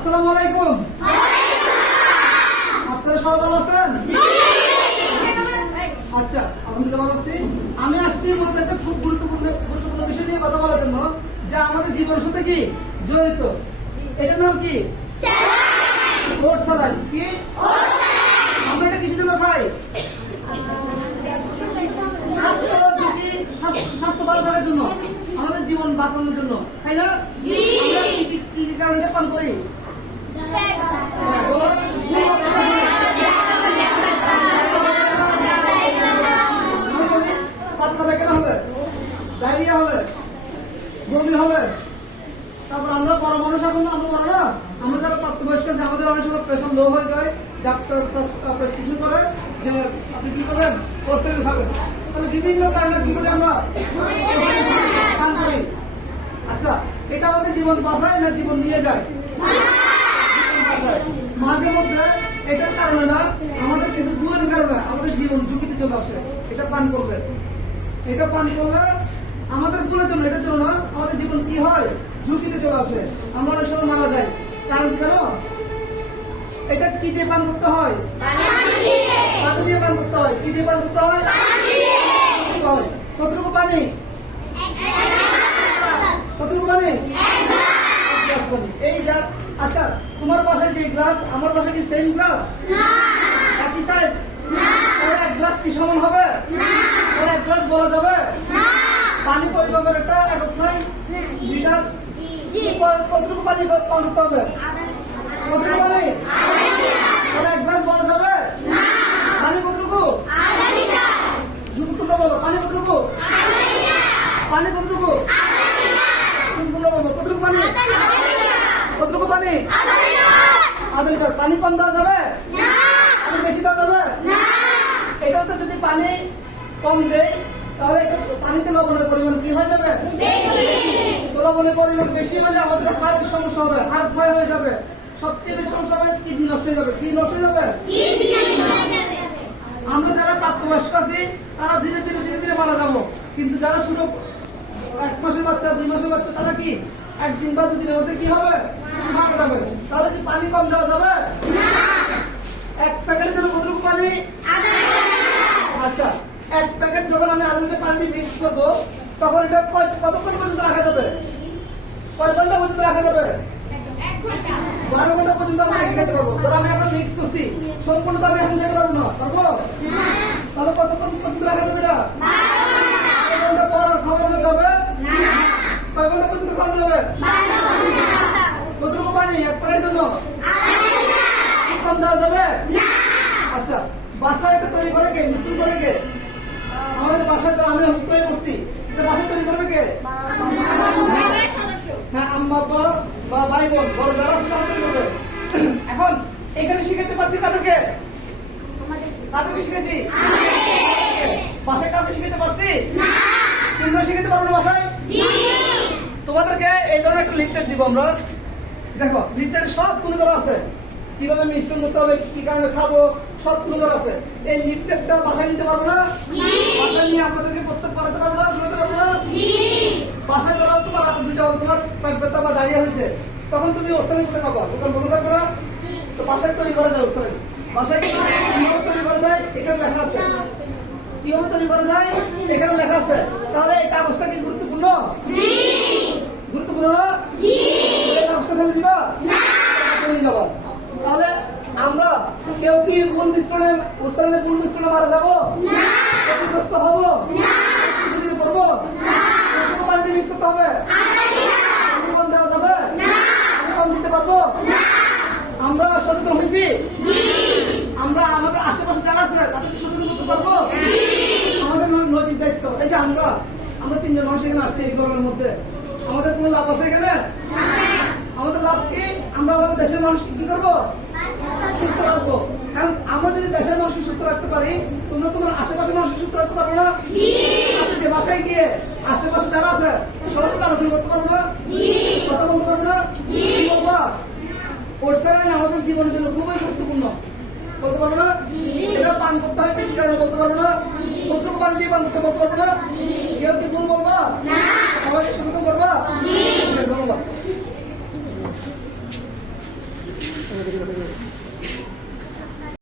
আসসালামু আলাইকুম। আপনারা সবাই ভালো আছেন? আচ্ছা, আলহামদুলিল্লাহ ভালো আছি। আমি আসছি মূলত একটা খুব গুরুত্বপূর্ণ বিষয় নিয়ে কথা বলার জন্য, যা আমাদের জীবনের সাথে কি জড়িত। এটার নাম কি? ওট সালাদ। কি আমরা এটা কিসের জন্য খাই? স্বাস্থ্য ভালো থাকার জন্য, আমাদের জীবন বাঁচানোর জন্য, তাই না? আমরা কি কারণে পান করি? পাতলা পায়খানা হবে, ডায়রিয়া হবে, বমি হবে। তারপর আমরা বড় মানুষ, এখন আমরা বড় না, আমরা যারা প্রাপ্তবয়স্ক আছে, আমাদের অনেক সময় প্রেশার লো হয়ে যায়। ডাক্তার প্রেসক্রিপশন করে যে আপনি কি করবেন, কোর্সেল খাবেন। তাহলে বিভিন্ন কারণে কি করি আমরা পান করি। আচ্ছা, এটা আমাদের জীবন বাঁচায় না জীবন নিয়ে যায়? মাঝে মধ্যে এটার কারণে না, আমাদের কিছু ভুলের কারণে আমাদের জীবন ঝুঁকিতে চলে আসে। এটা পান করবে, এটা পান করলে আমাদের ভুলের জন্য, এটার জন্য আমাদের জীবন কি হয়, ঝুঁকিতে চলে আসে। আমরা অনেক সময় মারা যাই। কারণ কেন? এটা কি দিয়ে পান করতে হয়? পানি দিয়ে পান করতে হয়। কি দিয়ে পান করতে হয়? কতটুকু পানি? কতটুকু পানি? এই যা। আচ্ছা, তোমার বাসায় যে গ্লাস, আমার বাসায় কি সেম গ্লাস? একই সাইজ? এক গ্লাস কি সমান হবে? এক গ্লাস বলা যাবে? পানি পরিমাপের একটা একক নাই, লিটার। কতটুকু পানি পান করতে হবে? কতটুকু পানি? এক গ্লাস বলা যাবে? পানি কতটুকু? তোমরা বলো, পানি কতটুকু? পানি কতটুকু? তোমরা বলো, কতটুকু পানি? কতটুকু পানি? আধা লিটার। পানি কম দেওয়া যাবে? পানি বেশি দেওয়া যাবে? এটাতে যদি পানি কম দেয়, তাহলে পানিতে লবণের পরিমাণ কি হয়ে যাবে? লবণের পরিমাণ বেশি হলে আমাদের হার্টের সমস্যা হবে, হার্ট ক্ষয় হয়ে যাবে। সবচেয়ে বেশি সমস্যা হবে কিডনি নষ্ট হয়ে যাবে। কি নষ্ট হয়ে যাবে? আমরা যারা প্রাপ্তবয়স্ক আছি, তারা ধীরে ধীরে ধীরে ধীরে মারা যাবো। কিন্তু যারা ছোট, 1 মাসের বাচ্চা, 2 মাসের বাচ্চা, তারা কি একদিন বা দুদিনের মধ্যে কি হবে, মারা যাবে। তাহলে কি পানি কম দেওয়া যাবে? এক প্যাকেটের জন্য কতটুকু পানি? আচ্ছা, এক প্যাকেট যখন আমি আধা লিটার পানি মিক্স করবো, তখন এটা কতক্ষণ পর্যন্ত রাখা যাবে? কয় ঘন্টা পর্যন্ত রাখা যাবে? 12 ঘন্টা পর্যন্ত আমরা রেখে খেতে পারবো। ধরো আমি এখন মিক্স করছি, সম্পূর্ণ তো আমি এখন খেতে পারবো না, পারবো? তাহলে কতক্ষণ পর্যন্ত রাখা যাবে? এটা 12 ঘন্টা পর খাওয়ানো যাবে? কয় ঘন্টা পর্যন্ত খাওয়ানো যাবে? কতটুকু পানি এক প্যাকেটের জন্য? কম দেওয়া যাবে? আচ্ছা, বাসায় এটা তৈরি করে কে, মিশ্রণ করে কে? আমাদের বাসায় তো আমি অসুস্থ হয়ে পড়ছি, এটা বাসায় তৈরি করবে কে? হ্যাঁ, আম্মা বা ভাই বোন, বড় যারা আছে তারা তৈরি করবে। এখন এখানে শিখাতে পারছি কাদেরকে? কাদেরকে শিখেছি? বাসায় কাউকে শিখাতে পারছি? তোমরা শিখাতে পারবো না বাসায়? তোমাদেরকে এই ধরনের একটা লিফলেট দিব আমরা। দেখো, লিফলেটে সব তুলে ধরা আছে, কিভাবে মিশ্রণ করতে হবে, কি কারণে খাবো, সব তুলে ধরা আছে। এই লিফলেটটা বাসায় নিতে পারবো না? বাসায় নিয়ে আপনাদেরকে প্রস্তাব করাতে পারবো না, শোনাতে পারবো না? বাসায় ধরো তোমার হাতে দুইটা, তোমার পেট ব্যথা বা ডায়রিয়া হয়েছে, তখন তুমি ওরসালিন কোথায় খাবা? দোকান বন্ধ থাকবে না? তো বাসায় তৈরি করা যায় ওরসালিন। বাসায় কিভাবে তৈরি করা যায় এখানে লেখা আছে। কিভাবে তৈরি করা যায় এখানে লেখা আছে। তাহলে এই কাগজটা কি গুরুত্বপূর্ণ? গুরুত্বপূর্ণ না? এই কাগজটা ফেলে দিবা? ফেলে যাবা। তাহলে আমরা কেউ কি মূল মিশ্রণে, ওরসালিনের মূল মিশ্রণে মারা যাবো? ক্ষতিগ্রস্ত হবো? করবো? পানিতে মিক্স করতে হবে? কম দেওয়া যাবে? কম দিতে পারবো? আমরা সচেতন হয়েছি? আমরা আমাদের আশেপাশে যারা আছে তাদেরকে সচেতন করতে পারবো? আমাদের নৈতিক দায়িত্ব। এই যে আমরা 3জন মানুষ এখানে আসছি এই গরমের মধ্যে, আমাদের কোনো লাভ আছে এখানে? আমাদের লাভ কি? আমরা আমাদের দেশের মানুষকে কি করবো? সুস্থ রাখবো। কারণ আমরা যদি দেশের মানুষকে সুস্থ রাখতে পারি, তোমরা তোমার আশেপাশের মানুষকে সুস্থ রাখতে পারবো না? আজকে বাসায় গিয়ে আশেপাশে যারা আছে সবার সাথে আলোচনা করতে পারবো না? কথা বলতে পারবো না? কি বলবা? ওরসালিন আমাদের জীবনের জন্য খুবই গুরুত্বপূর্ণ, বলতে পারবো না? এটা পান করতে হবে কি কারণে বলতে পারবো না? কতটুকু পানি দিয়ে পান করতে বলতে পারবো না? কেউ কি ভুল বলবা? সবাইকে সচেতন করবা? ধন্যবাদ। বেরো, বেরো, বেরো।